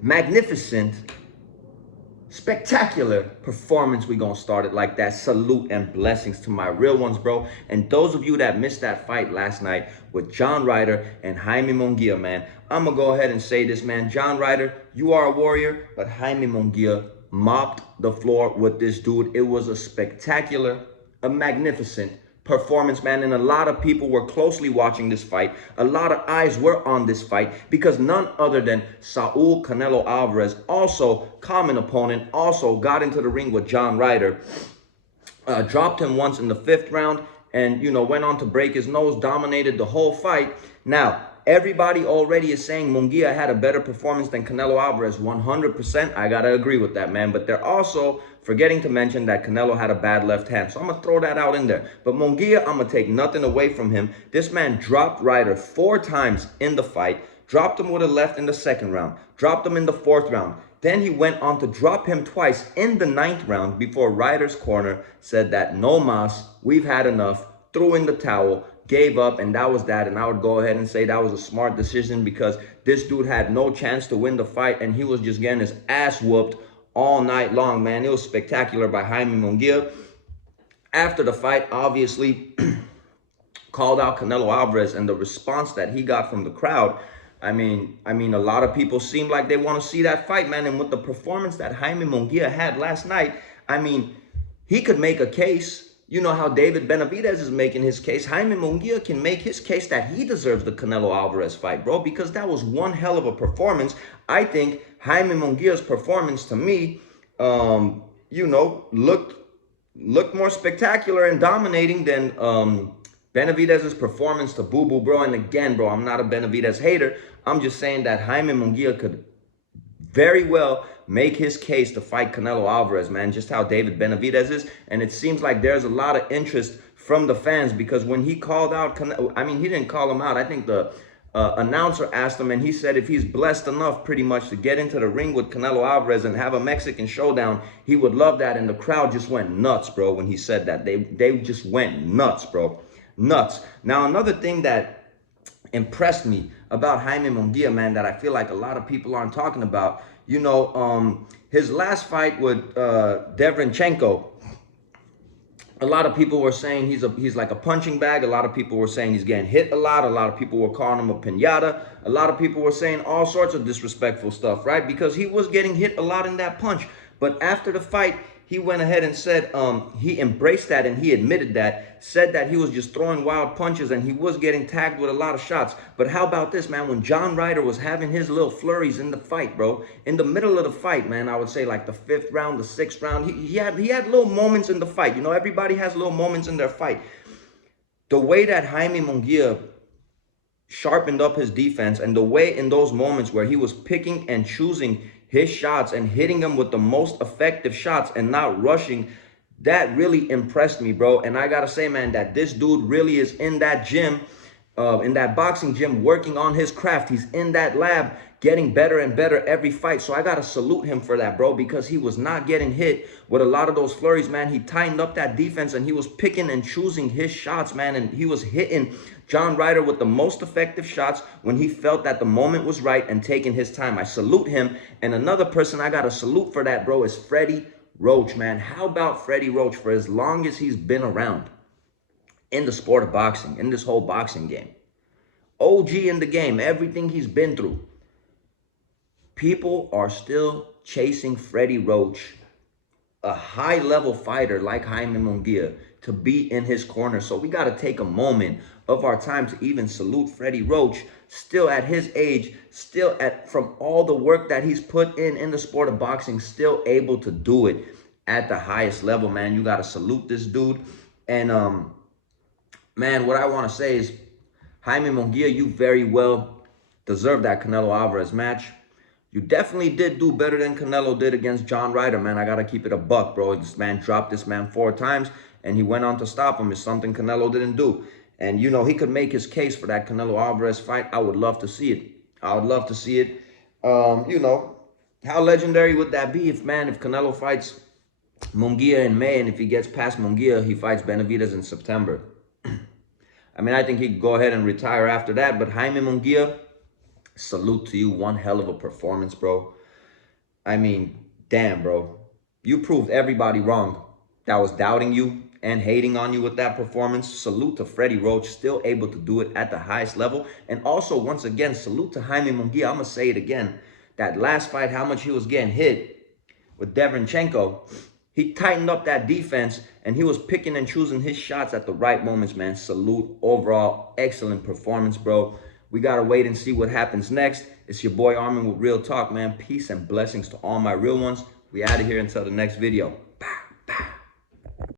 magnificent, spectacular performance. We gonna start it like that. Salute and blessings to my real ones, bro. And those of you that missed that fight last night with John Ryder and Jaime Munguia, man, I'm gonna go ahead and say this, man. John Ryder, you are a warrior, but Jaime Munguia mopped the floor with this dude. It was a spectacular, a magnificent performance, man. And a lot of people were closely watching this fight. A lot of eyes were on this fight because none other than Saul Canelo Alvarez, also common opponent, also got into the ring with John Ryder, dropped him once in the 5th round, and went on to break his nose, dominated the whole fight. Now everybody already is saying Munguia had a better performance than Canelo Alvarez. 100%, I gotta agree with that, man. But they're also forgetting to mention that Canelo had a bad left hand. So I'm gonna throw that out in there. But Munguia, I'm gonna take nothing away from him. This man dropped Ryder 4 times in the fight, dropped him with a left in the 2nd round, dropped him in the 4th round. Then he went on to drop him twice in the 9th round before Ryder's corner said that no mas, we've had enough, threw in the towel, gave up, and that was that. And I would go ahead and say that was a smart decision because this dude had no chance to win the fight, and he was just getting his ass whooped all night long, man. It was spectacular by Jaime Munguia. After the fight, obviously, called out Canelo Alvarez, and the response that he got from the crowd, I mean, a lot of people seem like they want to see that fight, man. And with the performance that Jaime Munguia had last night, I mean, he could make a case. You know how David Benavidez is making his case. Jaime Munguia can make his case that he deserves the Canelo Alvarez fight, bro, because that was one hell of a performance. I think Jaime Munguia's performance, to me, looked more spectacular and dominating than Benavidez's performance to Boo Boo, bro. And again, bro, I'm not a Benavidez hater. I'm just saying that Jaime Munguia could very well make his case to fight Canelo Alvarez, man, just how David Benavidez is. And it seems like there's a lot of interest from the fans because when he called out Canelo, I mean, he didn't call him out. I think the announcer asked him, and he said if he's blessed enough pretty much to get into the ring with Canelo Alvarez and have a Mexican showdown, he would love that. And the crowd just went nuts, bro, when he said that. They just went nuts, bro. Nuts. Now, another thing that impressed me about Jaime Munguia, man, that I feel like a lot of people aren't talking about, his last fight with Derevyanchenko, a lot of people were saying he's like a punching bag. A lot of people were saying he's getting hit a lot. A lot of people were calling him a piñata. A lot of people were saying all sorts of disrespectful stuff, right? Because he was getting hit a lot in that punch. But after the fight, he went ahead and said he embraced that, and he admitted that, said that he was just throwing wild punches and he was getting tagged with a lot of shots. But how about this, man? When John Ryder was having his little flurries in the fight, bro, in the middle of the fight, man, I would say like the 5th round, the 6th round, he had little moments in the fight. You know, everybody has little moments in their fight. The way that Jaime Munguia sharpened up his defense, and the way in those moments where he was picking and choosing his shots and hitting them with the most effective shots and not rushing, that really impressed me, bro. And I gotta say, man, that this dude really is in that gym, in that boxing gym, working on his craft. He's in that lab getting better and better every fight. So I gotta salute him for that, bro, because he was not getting hit with a lot of those flurries, man. He tightened up that defense and he was picking and choosing his shots, man. And he was hitting John Ryder with the most effective shots when he felt that the moment was right and taking his time. I salute him. And another person I gotta salute for that, bro, is Freddie Roach, man. How about Freddie Roach? For as long as he's been around in the sport of boxing, in this whole boxing game, OG in the game, everything he's been through, people are still chasing Freddie Roach, a high-level fighter like Jaime Munguia, to be in his corner. So we got to take a moment of our time to even salute Freddie Roach, still at his age, from all the work that he's put in the sport of boxing, still able to do it at the highest level, man. You got to salute this dude. And, man, what I want to say is, Jaime Munguia, you very well deserve that Canelo Alvarez match. You definitely did do better than Canelo did against John Ryder, man. I got to keep it a buck, bro. This man dropped this man 4 times, and he went on to stop him. It's something Canelo didn't do. And, he could make his case for that Canelo Alvarez fight. I would love to see it. I would love to see it. How legendary would that be if Canelo fights Munguia in May, and if he gets past Munguia, he fights Benavidez in September. I mean, I think he could go ahead and retire after that. But Jaime Munguia, salute to you. One hell of a performance, bro. I mean, damn, bro. You proved everybody wrong that was doubting you and hating on you with that performance. Salute to Freddie Roach, still able to do it at the highest level. And also, once again, salute to Jaime Munguia. I'm going to say it again. That last fight, how much he was getting hit with Devenchenko, he tightened up that defense and he was picking and choosing his shots at the right moments, man. Salute. Overall, excellent performance, bro. We got to wait and see what happens next. It's your boy Armin with Real Talk, man. Peace and blessings to all my real ones. We out of here until the next video.